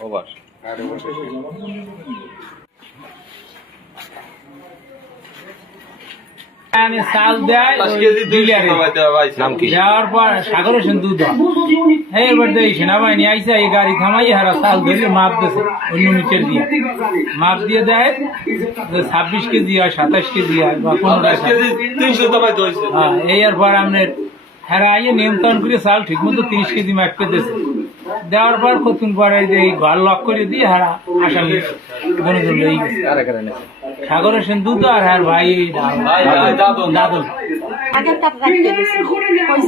Over. আমি চাল দেয় ডিলারে নাম কি দেওয়ার পর সাগর হোসেন হয়। এই এবার দেয় সেনাবাহিনী আইসা এই গাড়ি থামাই হারা চাল ধরে মাপ দিয়েছে অন্য নিচের দিয়ে। মাপ দিয়ে দেয় ছাব্বিশ কেজি হয় সাতাশ কেজি হয় বা পনেরো হ্যাঁ এই আর পর আপনার হেরা আইয়ে নিয়ন্ত্রণ করে চাল ঠিক মতো তিরিশ কেজি মাপতে দিয়েছে দেওয়ার পর পরে এই যে এই ঘর লক করে দিয়ে হারা আসামি গণজন লই গেছে কারা কারা নেছে সাগর হোসেন দুধ আর হ্যার ভাই দাদু। দিছি।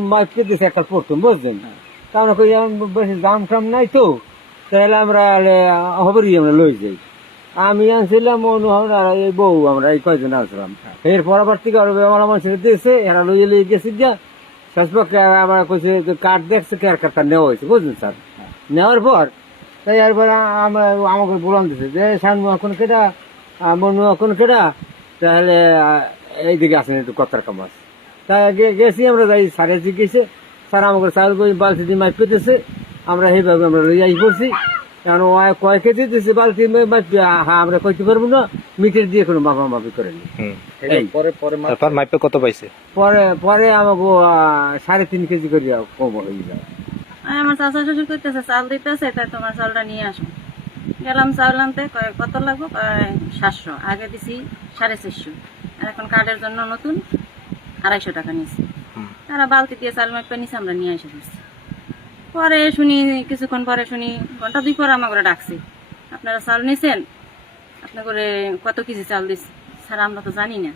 আমার করে করে আবার একটা কারণ কই বেশি দাম টাম নাই তো তাহলে আমরা হবরই আমরা লই যাই। আমি আনছিলাম অনুহর আর এই বউ আমরা, এই কয়জন আসলাম এর পরবর্তী আরও আমার মানুষের দিয়েছে, এরা লইয়ে লইয়ে গেছে যা শেষপক্ষে আমার কইছে কাঠ দেখছে, কে কাঠটা নেওয়া হয়েছে বুঝলেন স্যার? নেওয়ার পর তাই এরপর আমার আমাকে বলান দিছে যে সানমু এখন কেটা মনু এখন কেটা তাহলে এইদিকে আসেন একটু কথার কাম আছে তা গেছি আমরা যাই সারে জিজ্ঞেসে। স্যার আমাকে চাল বই বালতি দিয়ে মাইপ দিতেছে আমরা সেইভাবে আমরা লই আই পড়ছি। কারণ ও কয় কেজি দিতেছে বালতি মাইপ? হ্যাঁ আমরা কইতে পারব না। মিটার দিয়ে কোনো মাপা মাপি করেনি। পরে পরে মাইপে কত পাইছে? পরে পরে আমাকে সাড়ে তিন কেজি করে কম হয়ে যায়। আমার চাচা শ্বশুর করতেছে চাল দিতেছে তাই তোমার চালটা নিয়ে আসো। গেলাম চাল আনতে কয় কত লাগবো সাতশো। আগে দিছি সাড়ে চারশো। আর এখন কার্ডের জন্য নতুন আড়াইশো টাকা নিয়েছি। তারা বালতি দিয়ে চাল মাপে নিছে আমরা নিয়ে এসে দিচ্ছি পরে শুনি কিছুক্ষণ পরে শুনি ঘণ্টা দুই পরে আমাকে ডাকছে। আপনারা চাল নিছেন? আপনার করে কত কেজি চাল দিচ্ছে স্যার আমরা তো জানি না।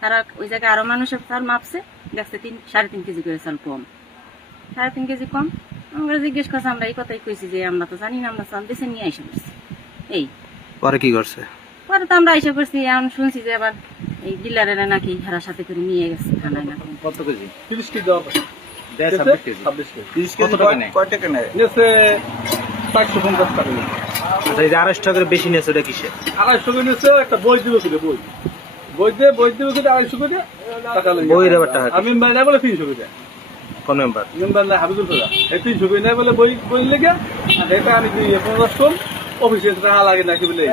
তারা ওই জায়গায় আরও মানুষের চাল মাপছে দেখছে তিন সাড়ে তিন কেজি করে চাল কম। সাড়ে তিন কেজি কম। আমরা জিজ্ঞেস করছি আমরা এই কথাই কইছি যে আমরা তো জানি না আমরা চাল নিয়ে এসে করছি এই। পরে কি করছে? পরে তো আমরা এসে করছি এখন শুনছি যে আবার এই ডিলারেরা নাকি হেরার সাথে করে নিয়ে গেছে থানায় নাকি। কত কেজি? তিরিশ কেজি দেওয়া পারে ছাব্বিশ কেজি। ছাব্বিশ কেজি। কত টাকা নেয়? কয় টাকা নেয়? চারশো পঞ্চাশ টাকা আচ্ছা এই যে আড়াইশো টাকার বেশি নিয়েছে ওটা কিসে আড়াইশো করে নিয়েছে একটা বই দিবে কিনে বই। বই দিয়ে বই দিবে কিনে আড়াইশো করে টাকা লেগে টাকা আমি বলে তিনশো করে কোন মেম্বার মেম্বার নাই, হাবিবুল খোদা এই তিনশো করে নাই বলে বই বই লেগে এটা আমি কম অফিসে টাকা লাগে নাকি বলে।